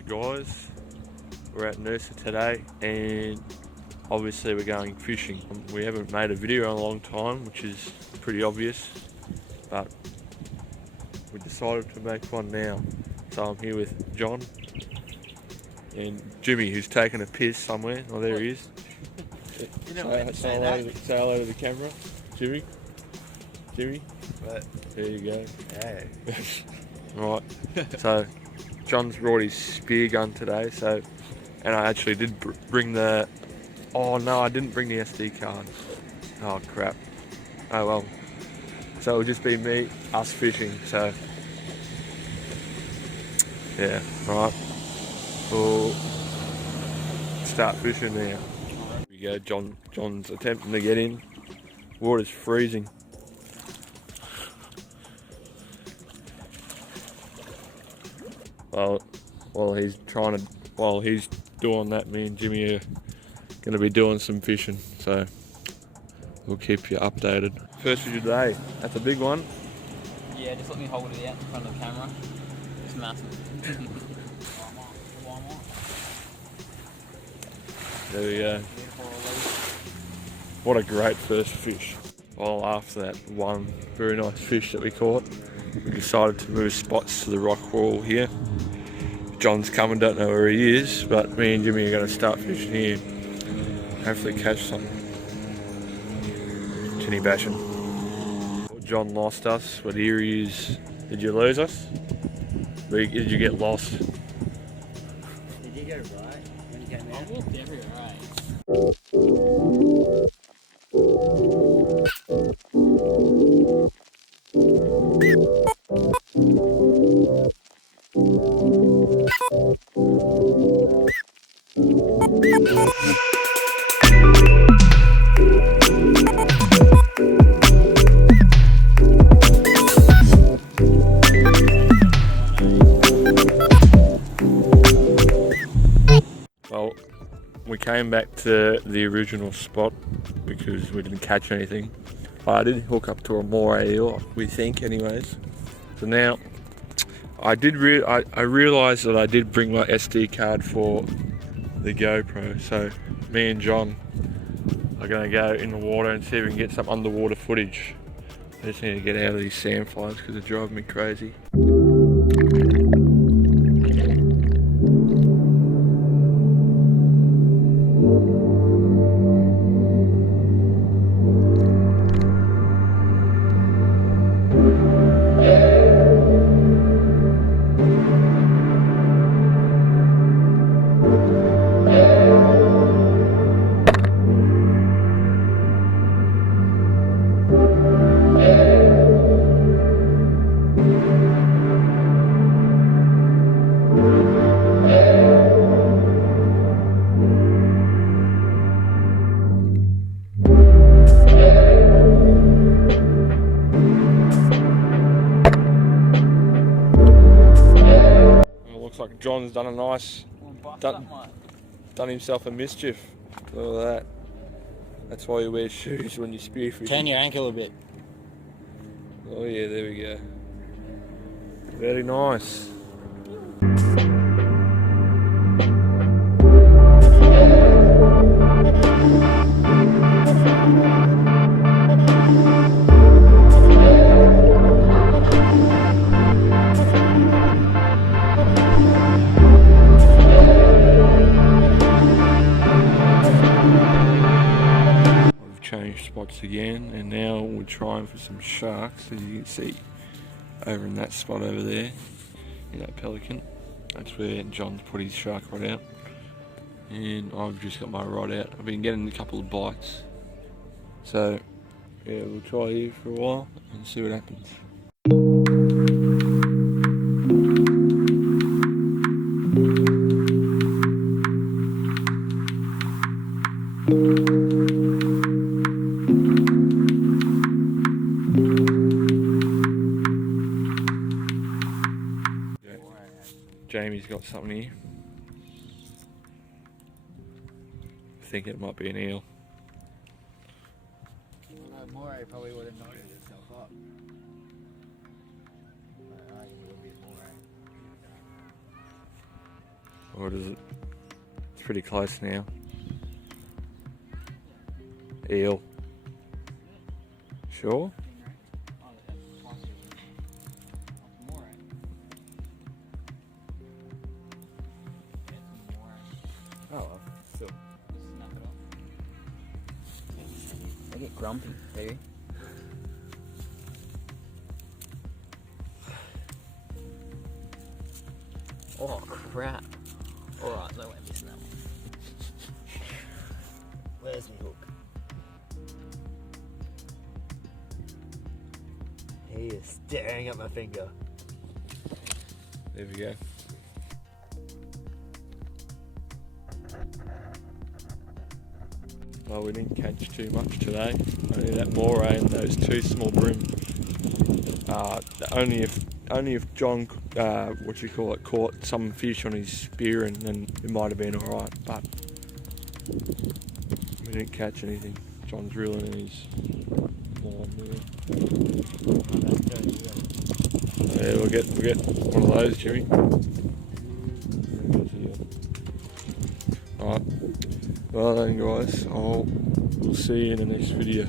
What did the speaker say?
G'day guys, we're at Noosa today and obviously we're going fishing. We haven't made a video in a long time, which is pretty obvious, but we decided to make one now. So I'm here with John and Jimmy, who's taking a piss somewhere. Oh, there he is. Say hello to the camera. Jimmy? What? There you go. Hey. Right, so John's brought his spear gun today, and I actually did bring the... Oh no, I didn't bring the SD card. Oh crap. Oh well. So it'll just be us fishing, so... Yeah, right. We'll start fishing now. Here we go, John's attempting to get in. Water's freezing. While he's doing that, me and Jimmy are going to be doing some fishing, so we'll keep you updated. First fish of the day, that's a big one. Yeah, just let me hold it out in front of the camera. It's massive. There we go. What a great first fish. Well, after that one very nice fish that we caught, we decided to move spots to the rock wall here. John's coming, don't know where he is, but me and Jimmy are going to start fishing here. Hopefully catch something. Chinny bashing. John lost us, but here he is. Did you lose us? Did you get lost? Did you go right when you came out? I walked everywhere, right? Well, we came back to the original spot because we didn't catch anything. I did hook up to a moray eel, we think anyways. So now, I realised that I did bring my SD card for the GoPro, so me and John are going to go in the water and see if we can get some underwater footage. I just need to get out of these sandflies because they're driving me crazy. Looks like John's done a nice, done himself a mischief. Look at that. That's why you wear shoes when you spearfish. Turn your ankle a bit. Oh yeah, there we go. Very nice. Changed spots again, and now we're trying for some sharks, as you can see over in that spot over there, in that pelican. That's where John's put his shark rod out, and I've just got my rod out. I've been getting a couple of bites, so yeah, we'll try here for a while and see what happens. Jamie's got something here. I think it might be an eel. Moray probably would have knotted itself up. I reckon it would be a moray. What is it? It's pretty close now. Eel. Sure? Oh well, still. Snap it off. They get grumpy, do. Oh crap. Alright, no way I'm missing that one. Where's my hook? He is staring at my finger. There we go. Well, we didn't catch too much today. Only that moray and those two small bream. Only if John, caught some fish on his spear, and then it might have been alright. But we didn't catch anything. John's reeling in his line there. Yeah, we'll get one of those, Jimmy. Alright. Well then guys, we'll see you in the next video.